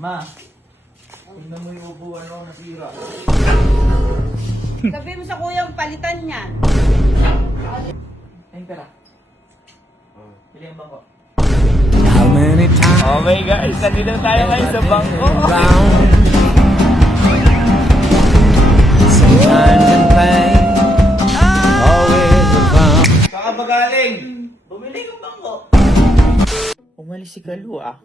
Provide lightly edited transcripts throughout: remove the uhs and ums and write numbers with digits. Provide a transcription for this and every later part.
Ma, tingnan mo yung upuan ko nasira. Sabi mo sa kuyang palitan niyan. Ayun pera. Pili ang bangko. How many times Okay guys, nandito tayo ngayon sa bangko. round? Sunshine and pain, always around. Saka ba galing? Bumili ng bangko. Umalis si Kalua.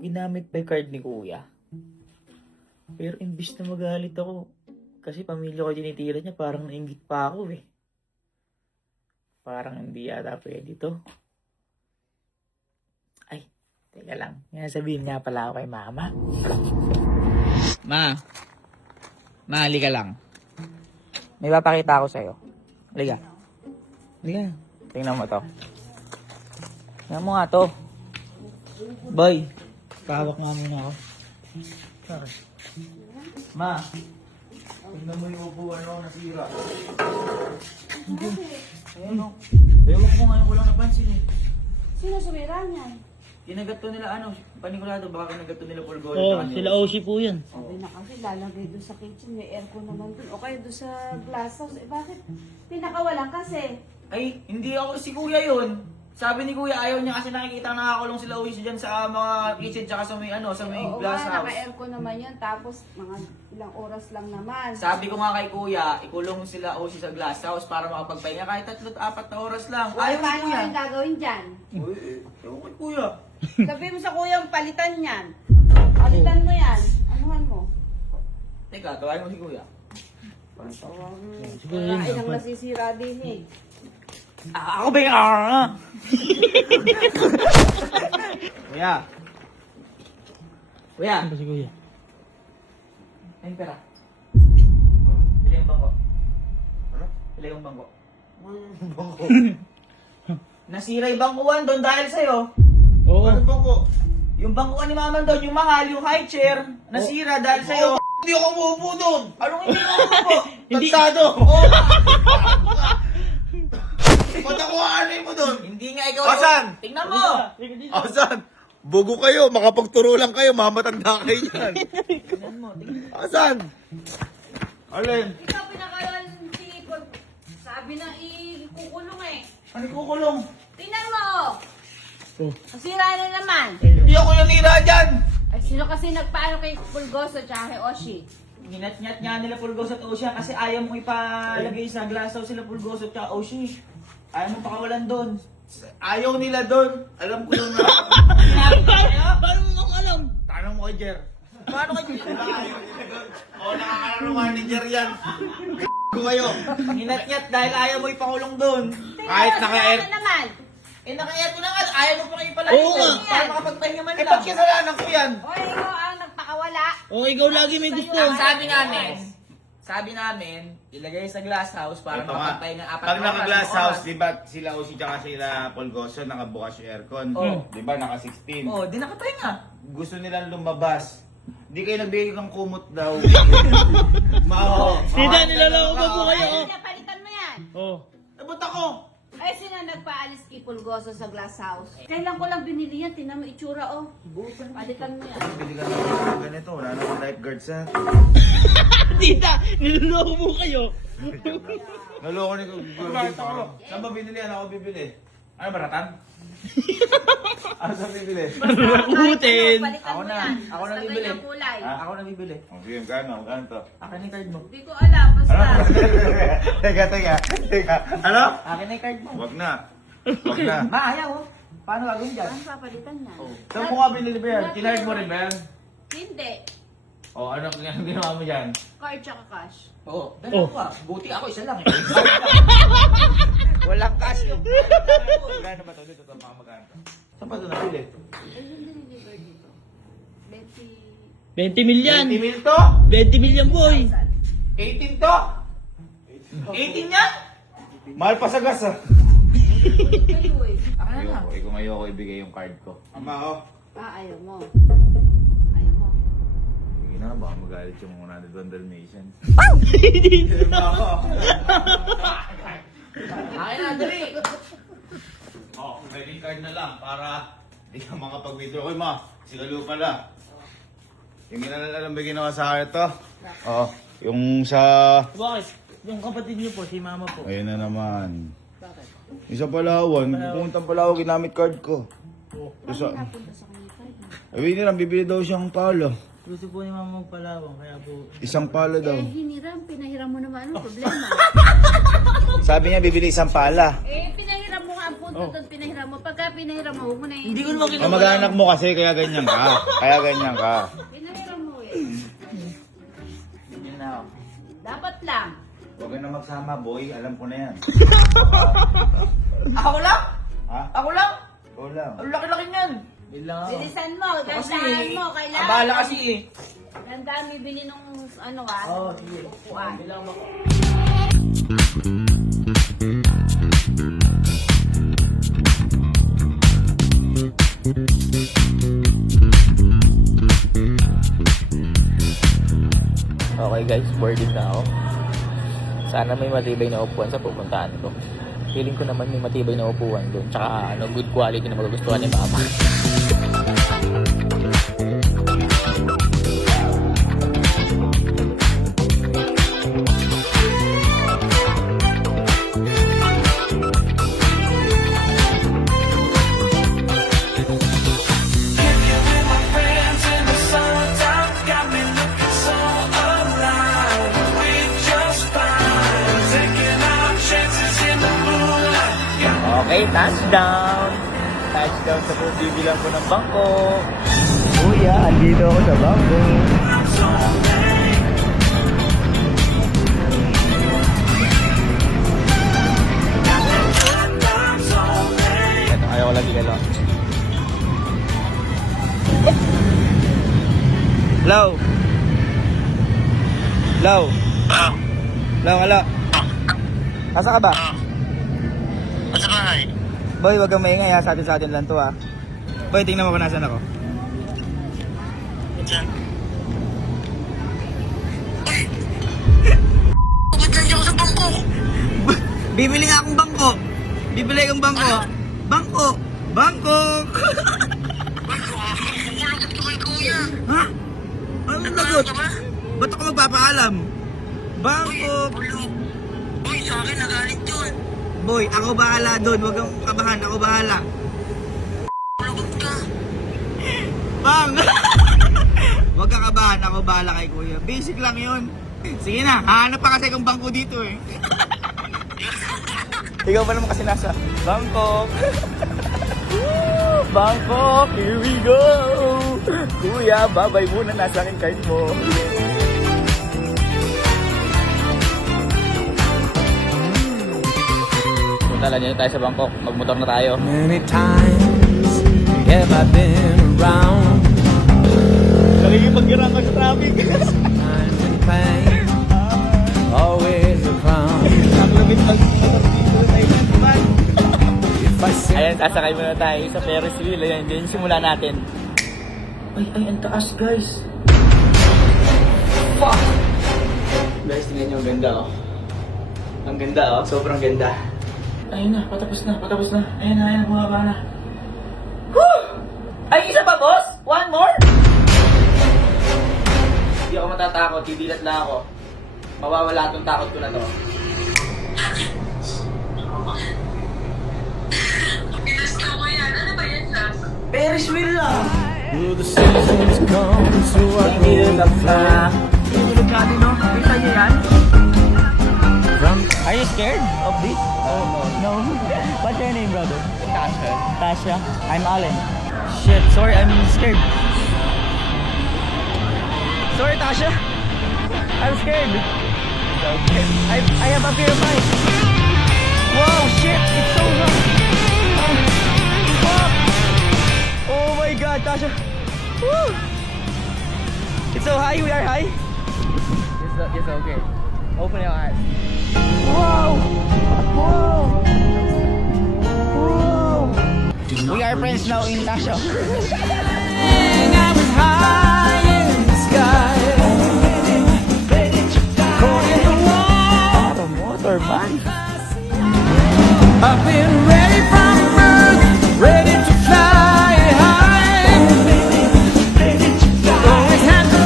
Ginamit pa yung card ni Kuya. Pero imbis na magalit ako, kasi pamilya ko tinitira niya, parang nainggit pa ako eh. Parang hindi yata pwede to. Ay, teka lang. Nga sabihin nga pala ako kay Mama. Ma, halika lang. May papakita ako sa'yo. Halika. Halika. Tingnan mo to. Tingnan mo nga to. Boy, kawak nga muna ako. Sorry. Ma, tingnan mo yung upuan ko nasira. Ayun o. Ewan ko ngayon ko lang napansin eh. Sino sumira niyan? Kinagat to nila ano, panigurado baka kinagat to nila Pulgol. Oo, sila Oshi po yan. Sabi na kasi lalagay doon sa kitchen, may aircon naman doon. O kaya doon sa glass house. Eh bakit pinakawalan kasi? Ay, hindi ako si Kuya yun. Sabi ni Kuya ayaw niya kasi nakikita nakakulong sila Oshi dyan sa mga kitchen tsaka sa may ano, sa may Oo glass nga, house. naka-aircon naman yan. Tapos mga ilang oras lang naman. Sabi ko nga kay Kuya, ikulong sila Oshi sa glass house para makapagpahinga kahit 3-4 na oras lang. Ayaw ni Paano Kuya. ang gagawin dyan? Uy, ewan kay Kuya. Sabi mo sa kuyang palitan niyan. Palitan mo yan. Anuhan mo? Teka, gawain mo si Kuya. Siguro Wala yun ilang dapat. nasisira din eh. Ako ba yung Kuya. Kuya. Ano ba si Kuya? Ayun pera. Pili yung bangko. Ano? Pili yung bangko. Bangko? Nasira yung bangkuan doon dahil sa'yo. Oo. bangko? Yung bangkuan ni Mama doon, yung mahal, yung high chair, nasira dahil sa'yo. Hindi ako umuupo doon. Anong hindi mo po? Hindi. Tagtado. Oo. Ba't ako aanay mo doon? Hindi nga ikaw. Asan? Tingnan mo. Asan? Bugo kayo, makapagturo lang kayo, mamatanda kayo yan. Tingnan mo. Tingnan. Asan? Alin? Ikaw pinakawalan si Paul. Sabi na ikukulong eh. Ano kukulong? Tingnan mo! Oh. Nasira na naman. Hindi ako nanira dyan. Ay, sino kasi nagpaano kay Pulgoso tsaka kay Oshi? Ginat-nyat nga nila Pulgoso at Oshi kasi ayaw mo ipalagay sa glass house sila Pulgoso at Oshi. Ayaw mo pakawalan doon. Ayaw nila doon. Alam ko yung Paano mo kung alam? Tanong mo kay Jer. Paano kayo? Oo, nakakala ng manager yan. Ko kayo. Ginat-nyat dahil ayaw mo ipakulong doon. Kahit Tingnan mo, naka-air- nasira na naman. Eh nakayat mo na nga, ayaw mo pa kayo palagay Oo doon. nga. Para makapagpahinga man Eh, lang. ba't kasalanan ko yan? O, ikaw ang nagpakawala. Oo, ikaw lagi may gusto. Ang sabi namin, ilagay sa glass house para Ito nga. makapagpahinga 4 Pag naka-glass oras. house, di ba sila Oshi tsaka sila Polgoso nakabukas yung aircon. Oo. Di ba naka-16. Oh, di nakapahinga. Gusto nilang lumabas. Di kayo nagbigay ng kumot daw. Mao. Sida, nilalako ba po kayo? Ay, napalitan mo yan. Oo. Abot ako. Ay, sino nagpaalis kay Pulgoso sa glass house? Kailan ko lang binili yan. Tingnan mo itsura, oh. Palitan mo yan. Bili ka ng ganito. Wala namang lifeguards ha. Tita, niloloko mo kayo. Naloko ni Saan ba binili? Ano ako bibili? Ano ba, ratan? Ano saan bibili? Utin. Palitan Ako mo na. yan. Ako na Basta bibili. ganyang kulay. Ako na bibili. Oh, sige, magkano to? Akin na yung card mo. Hindi ko alam. Basta. Teka. Ano? Akin na yung card mo. Wag na. Wag na. Ma, ayaw oh. Paano gagawin dyan? Ang papalitan yan. Saan mo ka binili ba yan? Kinard mo rin ba yan? Hindi. O ano ang ginawa mo dyan? Card tsaka cash. Oo. Dalawa ka. Buti ako isa lang eh. Walang cash yung. Magkano ba ito? Dito ito, mga magkano to? Saan pa ito nabili? Ay, hindi deliver dito. 20 million. 20 mil to? 20 million boy. 18 to? 18 yan? Mahal pa sa gas ah. Kayo eh. Akin na. Ayoko ibigay yung card ko. Ama oh. Ayaw mo. Ayaw mo. Sige na, baka magalit yung mga nandun Nation. Akin na, dali. Oh, credit card na lang para di ka makapag-withdraw. Oy ma, sigalo pala. Yung alam ba ginawa sa akin ito? Oo. Yung sa... Bakit? Yung kapatid niyo po, si mama po. Ayun na naman. Yung sa Palawan, pumunta Palawan, ginamit card ko. Sa... Ay, hindi lang, bibili daw siyang palo. Gusto po ni mama magpalawang, kaya po... Isang palo daw. Pinahiram mo naman. Ano problema? Sabi niya, bibili isang pala. Pinahiram mo nga ang punto doon, pinahiram mo. Pagka pinahiram mo, huwag mo na Hindi ko naman Ang kinabala. mag-anak mo kasi, kaya ganyan ka. Kaya ganyan ka. Pinahiram mo Yun na ako. Dapat lang. Huwag ka na magsama, boy. Alam ko na yan. Ako lang? Ha? Ako lang? Ikaw lang. Ang laki-laki niyan. Yun lang ako. Bilisan mo, Kasi, gandahan mo. Kailangan. abala kasi eh. Gandahan mo bili nung ano Oo, sige. upuan. Bilang ako. Okay guys, boarded na ako. Sana may matibay na upuan sa pupuntahan ko. Feeling ko naman may matibay na upuan doon. Tsaka good quality na magugustuhan ni mama. Okay, touchdown! Touchdown sa kung bibilang ko ng bangko. Kuya, andito ako sa bangko. Ayaw ko lang digalo. Hello? Hello? Hello, hello? Asa ka ba? Sa bahay. Boy, wag kang maingay ha. Sa atin lang to ha. Boy, tingnan mo kung nasan ako. Diyan. Bibili nga akong bangko. Bibili akong bangko. Bangko. Bangko. Ha? Ano lagot? Ba't ako magpapaalam? Bangko. Uy, sa akin nagalit yun. Boy, ako bahala doon. Huwag kang kabahan. Ako bahala. Lagot ka. Bang! Huwag kang kabahan. Ako bahala kay kuya. Basic lang yun. Sige na. Hahanap pa kasi akong bangko dito eh. Ikaw pa naman kasi nasa Bangkok. Bangkok, here we go. Kuya, babay muna. Nasa aking card mo. Punta lang tayo sa Bangkok. Magmotor na tayo. Many times have I been around, Nakikipag-girang ka sa traffic. time and pain, always a frown. Ang lamit mag-motor dito sa naman. If I say Ayan, sasakay muna tayo sa Ferris wheel. Ayan, yun yung simula natin. Ay, ang taas, guys. Fuck! Guys, tingnan nyo, ang ganda, oh. Ang ganda, oh. Sobrang ganda. Ayun na, patapos na. Ayun na, bumaba na. Whew! Ay, isa pa, boss? One more? Hindi ako matatakot, didilat lang ako. Mawawala itong takot ko na to. Ferris wheel lang! will the seasons come, so I go to fly Tulog natin, no? Kita niyo yan? from Are you scared of this? Oh, no. What's your name, brother? Tasha. Tasha? I'm Allen. Shit, sorry, I'm scared. Sorry, Tasha. I'm scared. Okay. I have a fear of heights. Wow, shit, it's so hot. Fuck. Oh my God, Tasha. Woo. It's so high, we are high. It's okay. Open your eyes. Wow! Wow! Wow! We are friends now in Tasha. I was high in the sky, calling the wall. What a motor, man. I've been ready from birth, ready to fly high. Always had to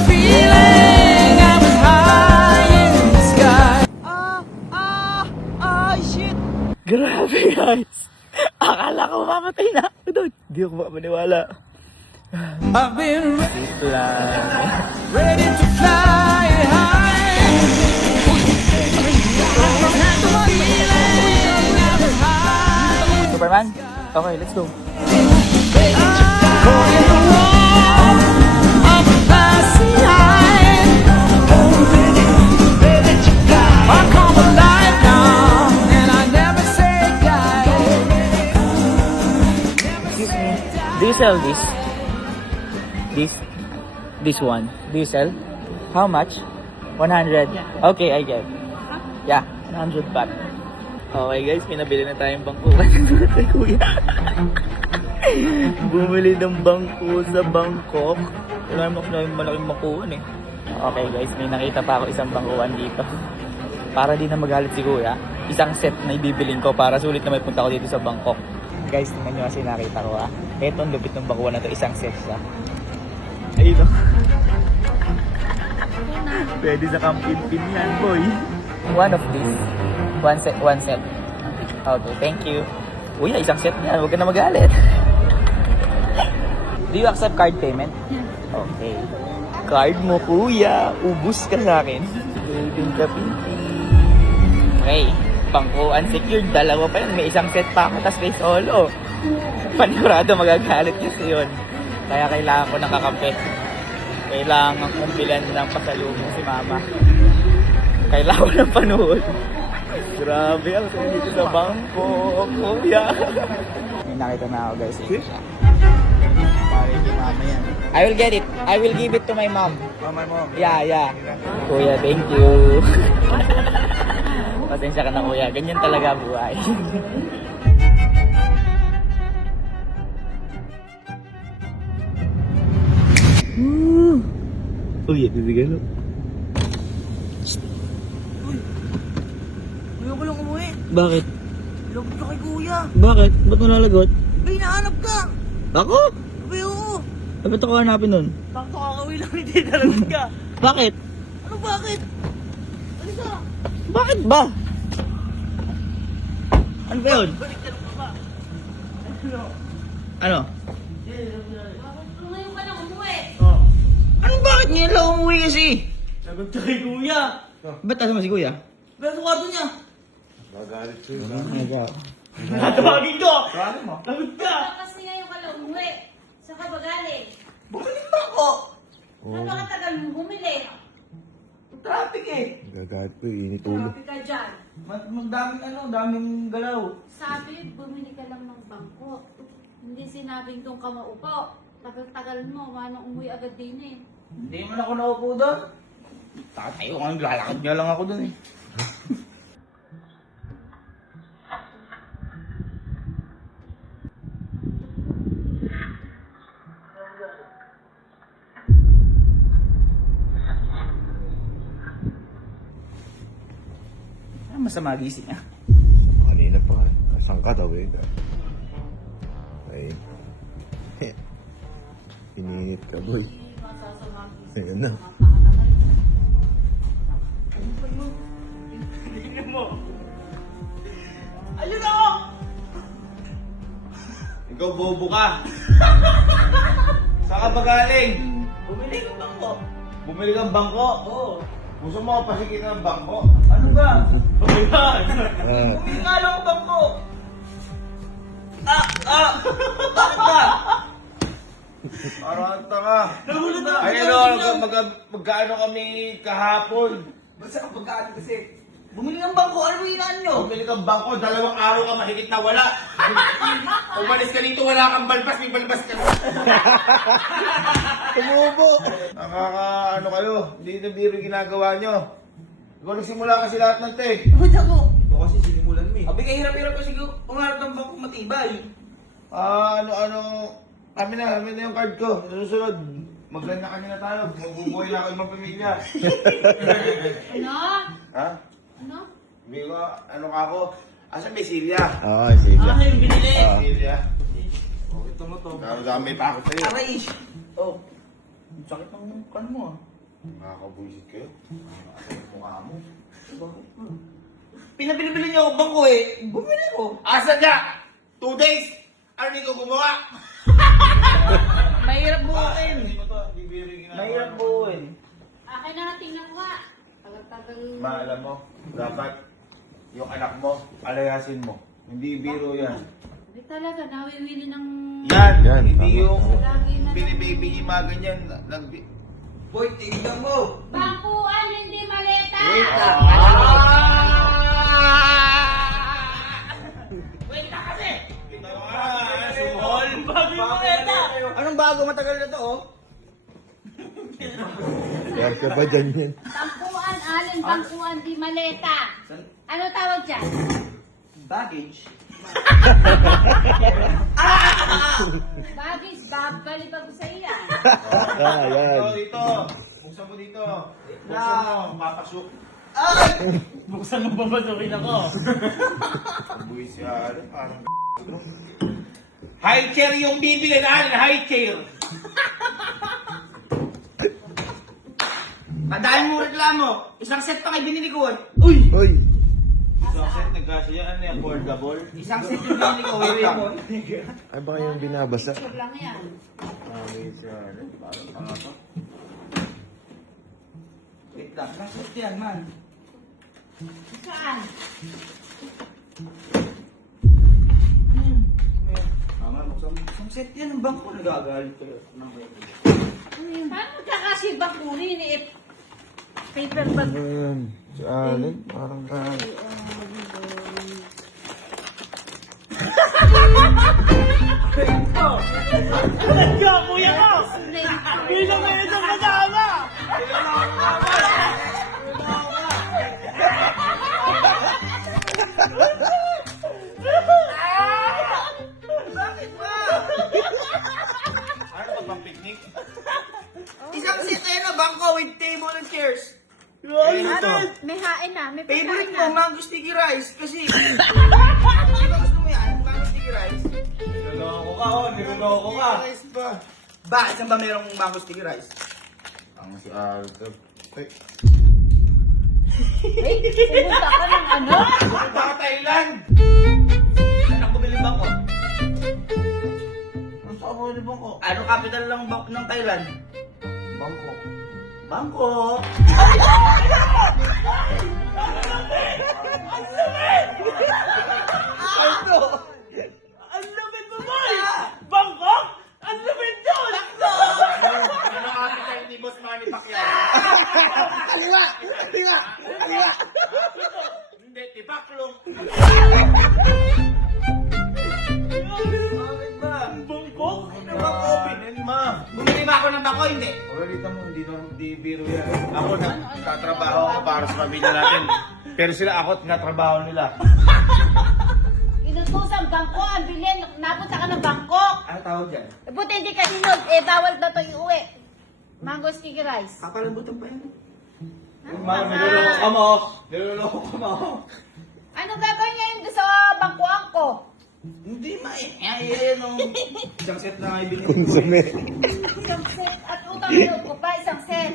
ako, mamatay na ako doon. Hindi ako makapaniwala. I've been Ito lang. ready to fly high. Superman? Okay, let's go. Excuse me. Do you sell this? This one. Do you sell? How much? 100? Okay, I get. Yeah, 100 baht. Okay guys, pinabili na tayong bangkuhan kay Kuya. Bumili ng bangko sa Bangkok. Wala naman malaking bangkuhan eh. Okay guys, may nakita pa ako isang bangkuhan dito. Para di na magalit si Kuya, isang set na ibibiling ko para sulit na may punta ko dito sa Bangkok. Guys, tingnan nyo kasi nakita ko ha. Ito ang lupit ng bangkuhan na to, isang set siya. Ayun o. Pwede sa kampin-pin yan, boy. One of these. One set. Okay, thank you. Kuya, isang set niyan. Huwag ka na magalit. Do you accept card payment? Okay. Card mo, kuya. Ubus ka sa akin. Pwedeng kapinti. Okay. Bangko unsecured. Dalawa pa yun. May isang set pa ako. Tapos may solo. Panigurado magagalit kasi yun. Kaya kailangan ko ng kakampi. Kailangan kong bilan ng pasalubong si mama. Kailangan ko ng panood. Grabe ang saya dito sa bangko, kuya. May nakita na ako guys. Pare kay mama yan. I will get it. I will give it to my mom. Oh, my mom. Yeah. Kuya, thank you. Pasensya ka na kuya. Ganyan talaga buhay. Uy, bibigyan mo. Ayaw ko lang umuwi. Bakit? Lagod ka kay kuya. Bakit? Ba't mo nalagot? May nahanap ka. Ako? Abay, oo. Ba't ako hanapin nun? Bakit kakawin lang hindi nalagot ka? Bakit? Ano bakit? Halika. Bakit ba? Ano ba yun? Balik ka lang ba? Ano? Ngayon ka lang umuwi. Anong bakit ngayon lang umuwi kasi? Lagod ka kay kuya. Ba't kasama si kuya? Pero kwarto niya. Gagalit siya. Tatawagin ko. Ano mo? Lagod ka. Kasi ngayon ka lang umuwi. Saan ka ba galing? Bumalik ba ako? Ano ka tagal mo bumili? Traffic eh. Gagalit ko, init ulo. Grabe ka dyan. Daming galaw. Sabi, bumili ka lang ng bangko. Hindi sinabing doon ka maupo. Tagal-tagal mo, manong umuwi agad din eh. Hindi man ako naupo doon. Tatayo ka, naglalakad nga lang ako dun eh. Ano masama gising niya? Kanina pa. Saan ka daw eh? Ay. Pininit ka, boy. Masasama gising. Ayan na. Tingnan mo. Ayun ako! Ikaw bobo ka. Saan ka ba galing? Bumili ka ba ko? Bumili kang bangko? Oo. Gusto mo pasikitan ng bangko? Ano ba? Pagkakas. Ah. Bumili ka lang ba ko? Bakit ba? Parang ang tanga. Nagulat ako. Ay, magkaano kami kahapon? Basta ang pagkaan kasi. Bumili ng bangko, ano mo hinaan nyo? Bumili kang bangko, 2 araw ka mahigit na wala. Umalis ka dito, wala kang balbas, may balbas ka. Tumubo. Ano kayo, hindi na biro yung ginagawa nyo. Ikaw nagsimula kasi lahat ng te. Bakit ako? Ikaw kasi sinimulan mo eh. Abi kayo hirap-hirap kasi umarap ng bangko matibay. Kami na yung card ko. Susunod, maganda kami na tayo. Magbubuhay na ako yung mga pamilya. Ano? Ha? Ano? Sabi ko, ano ka ako? Asa may silya? Oo, Ah, yung binili. Silya. Ito mo to. Naramdami pa ako sa'yo. Aray! Oh. Ang sakit ng kan mo ah. Nakakabuisit kayo. Nakakasal ang mukha mo. Pinabili-bili niyo ako bangko eh. Bumili ko. Asa niya? 2 days? Ano ko gumawa? Mahirap buuin. Hindi mo to, bibiring ginagawa. Mahirap buuin. Akin na natin nakuha. Tagal-tagal. Maalam mo, dapat yung anak mo, alayasin mo. Hindi biro yan. Hindi talaga, nawiwili ng... Yan, hindi tama. yung Lagi na binibaby mga ganyan. Boy, tignan mo. Bangkuan, hindi maleta! Wait lang. Sumol! Bago yung maleta. Anong bago? Matagal na to, oh. Kaya ka ba dyan yan? Bangkuan, Alin, bangkuan, di maleta. Ano tawag dyan? Baggage. Bagis, babalibag sa iya. Yan. Dito. Buksan mo dito. Buksan mo, papasok. Buksan mo babasukin ako. Buwi siya, parang High chair yung bibili na, high chair. Tandaan mo reklamo. Isang set pa kayo binili ko, eh. Uy! Uy! isang set nagkasya, ano yan, affordable. Isang set yung binili ko, Raymond. Ay, baka yung binabasa. Picture lang yan. Buwi siya, parang pangato. Wait lang. Isang set yan, man. Saan? Tama, buksan mo. Isang set yan ang bangko. Nagagalit kayo. Paano magkakasiba kunin eh? Paper bag. Ano yan? Si Allen, parang Talaga, kuya ko! Bilang ngayon sa kasama! Ano ba bang picnic? Isang set yan ang bangko with table and chairs. May hain na, may Favorite pagkain ko, na. mango sticky rice. Kasi, di ba gusto mo yan? Mango sticky rice. Niloloko ka, oh, niloloko ka. Rice ba? Ba, saan ba merong mango sticky rice? Ang si Alter. Ay, Pumunta ka ng ano? baka Thailand! Anak ko bili bangko. Ang saan mo nilibang ko? Ano capital ng Thailand? Bangkok. Bangkok. Ang lapit mo, boy! Bangkok? Ang lapit yun! Ano capital ni Boss Manny Pacquiao? Hindi, Tibaklong. Bakit ba? Bangkok? Ano ba COVID? Ma. Bumili ba ako ng bangko? Hindi. Oralita mo, hindi na di biro yan. Ako nagtatrabaho ako para sa pamilya natin. Pero sila ako, tinatrabaho nila. Inutusan bangko, ang bilhin, napunta ka ng Bangkok. Ano tawag dyan? Buti hindi ka sinod, eh bawal na to iuwi. Mango sticky rice. Kapalambutan pa yan. Ma, niloloko ka mo. Niloloko ka mo. Anong gagawin niya yun sa bangkuan ko? Hindi Ayan o. Isang set na nga ibinili ko. konsume. Isang set at utang loob ko pa, isang set.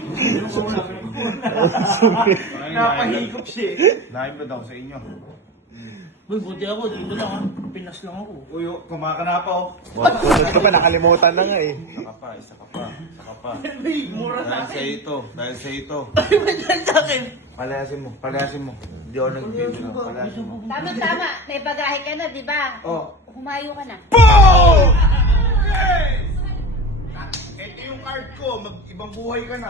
Napahigop siya eh. Naimlod ako sa inyo. Boy, buti ako, dito lang ha. Pinas lang ako. Uy, kumakana pa oh. Kunod ka pa, nakalimutan na nga eh. Isa ka pa, isa ka pa, isa ka pa. Mura Dahil sa ito, dahil sa ito. Ay, may dyan sa akin. Palayasin mo. Hindi ako nagbibiro. Palayasin mo. Tama, may bagahe ka na, di ba? Oh. Humayo ka na. Ito yung card ko, mag-ibang buhay ka na.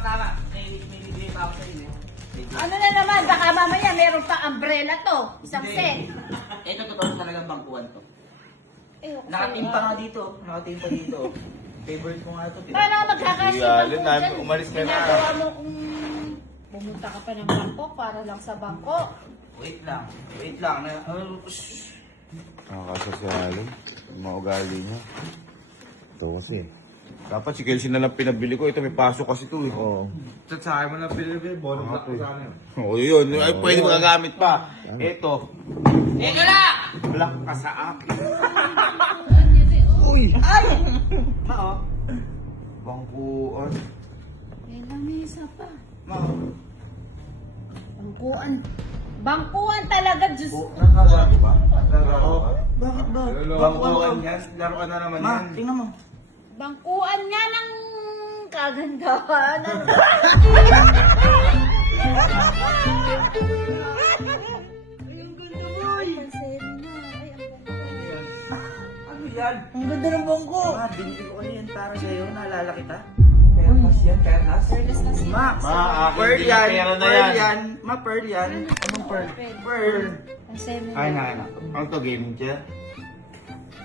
Tama. May bibili pa ako sa inyo. Ano na naman, baka mamaya meron pa umbrella to. Isang set. Ito totoo talagang bangkuan to. Eh, okay. Nakatimpa nga dito. Nakatimpa dito. Favorite ko nga ito. Paano ka magkakasya Iya, bangko Lin, dyan? umalis ka na. Ginagawa mo kung pumunta ka pa ng bangko para lang sa bangko. Wait lang. Nakakasya si Allen. Yung mga ugali niya. Ito kasi. Dapat si Kelsey na lang pinabili ko. Ito may pasok kasi ito eh. Oo. Sa akin mo na pinabili. Bonus na ko sana yun. Oo, yun. Ay, pwede magagamit pa. Ito. Teka lang! Black ka sa akin. Uy! Mao. Bangkuan. May lamesa pa. Mao. Bangkuan. Bangkuan talaga, Diyos. Nakagago ba? Nakagago ba? Bakit ba? Bangkuan yan. Laruan na naman Ma, yan. tingnan mo. Bangkuan nga ng kagandahan. Ang ganda boy. Ano yan? Ang ganda ng bangko. Ma, binili ko ano yan para sa'yo. Naalala kita? Perlas yan, perlas. Ma, Ma, akin pearl din yan. yung pera na Pearl yan. yan. Ma, pearl yan. Anong pearl? Pearl. Ay, na. Ang to, gaming chair?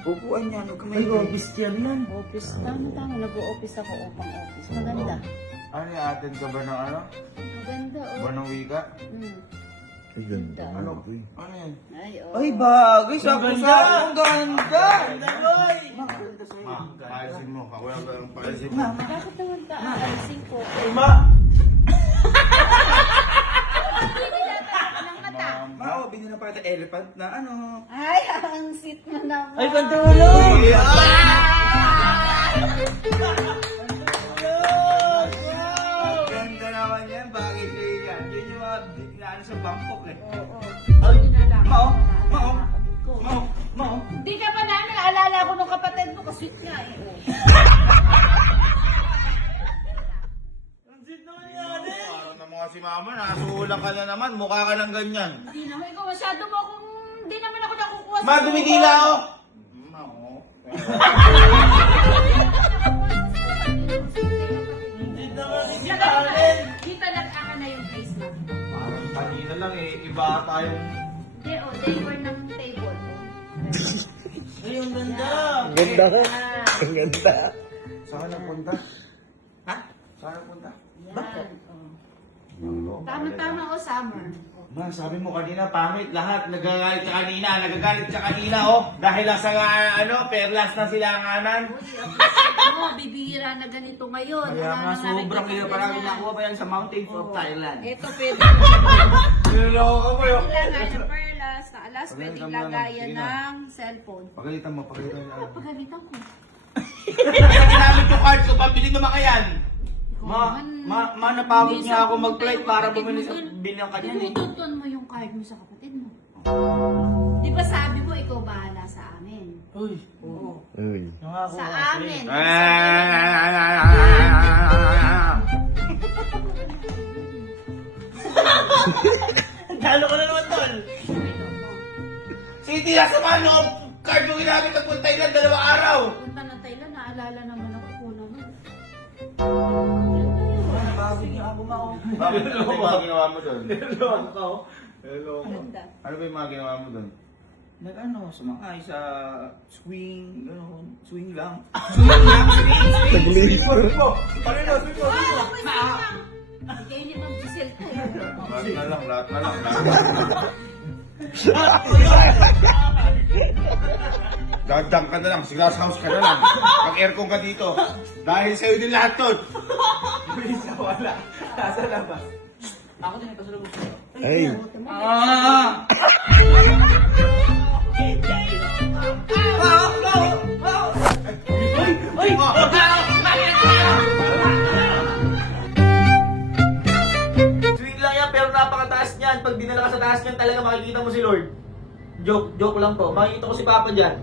Upuan yan. Huwag ka may office chair yan. Office. Tama. Nag-o-office ako upang office. Maganda. Ano yung atin ka ba ng ano? Maganda, Ba ng wika? Ganda. Ano? Ano yan? Ay, Ay, bagay. Sakto sa ang ganda. boy. Ma, ganda sa'yo. Ma, paalisin mo. Ako lang ang paalisin mo. Bakit naman ka aalisin ko? Ma. Ng mata. Ma, oh, binili na pa kita elephant na ano. Ay, ang sweet mo naman. Ay, pantulog! Ganda naman yan, bagay sa'yo yan. Yun yung mga ano sa Bangkok eh. Oo. Ay, Dinala ko. Mao, Dinala Mao, ko. Mao, Mao. Hindi ka pa namin naalala ko nung kapatid mo, kasweet nga eh. Oh. Parang na mga si mama, nasulang ka na naman. Mukha ka ng ganyan. Hindi naman, ikaw masyado mo akong, hindi naman ako nakukuha Ma, dumidila ako! Ma, oo. Kita lang aka na yung face mo. Parang kanina lang eh. Iba tayong... They were ng table. Ay, ang ganda! Ganda ka. Ah, Ang ganda. Saan nagpunta? Ha? Saan nagpunta? yan. Oh. Tama-tama o summer. Ma, sabi mo kanina, pangit lahat. Nagagalit ka kanina. Nagagalit ka kanina, oh. Dahil lang sa, perlas na silanganan. Mo, bibihira na ganito ngayon. Kaya Wala nga, na sobrang ganito kaya parang ganyan. nakuha pa yan sa Mountains of Thailand. Ito pwede. Niloloko ko yun. Ilagay ng perlas, na alas, Pagalitan pwedeng mo na lang. lagayan Sige na. ng cellphone. Pagalitan mo. Pagalitan ko. Ginamit yung card ko, pambili naman kayan. Ma, Napagod nga ako mag-flight para bumili sa bilang kanya eh. Tinututuan mo yung card mo sa kapatid mo. Di ba sabi mo, ikaw bahala sa amin? Uy, Oo. Uy. Sa amin. Talo ka na naman, tol. Sige, nasa mga loob. Card mo ginamit ng punta ilan, 2 araw. Punta na Thailand, naalala naman ako kuna mo. Napagod nga ako, Mao. Bakit? Ano yung mga ginawa mo doon? Niloloko ka, oh. Ganda. Ano ba yung mga ginawa mo doon? Nag-ano, sumakay sa swing, gano'n, swing lang. Saglit. Ano na, swing mo, Wow, swing mo. may sinang. Bigay ni Ma'am Giselle to. Lahat na lang. Dadang ka na lang, sigas house ka na lang. Mag-aircon ka dito. Dahil sa'yo din lahat to. Isa wala. Nasa labas. Ako din ito sa labas. Ay. Ah! Swing lang yan, pero napakataas niyan. Pag dinala ka sa taas niyan, talaga makikita mo si Lord. Joke lang to. Makikita ko si Papa dyan.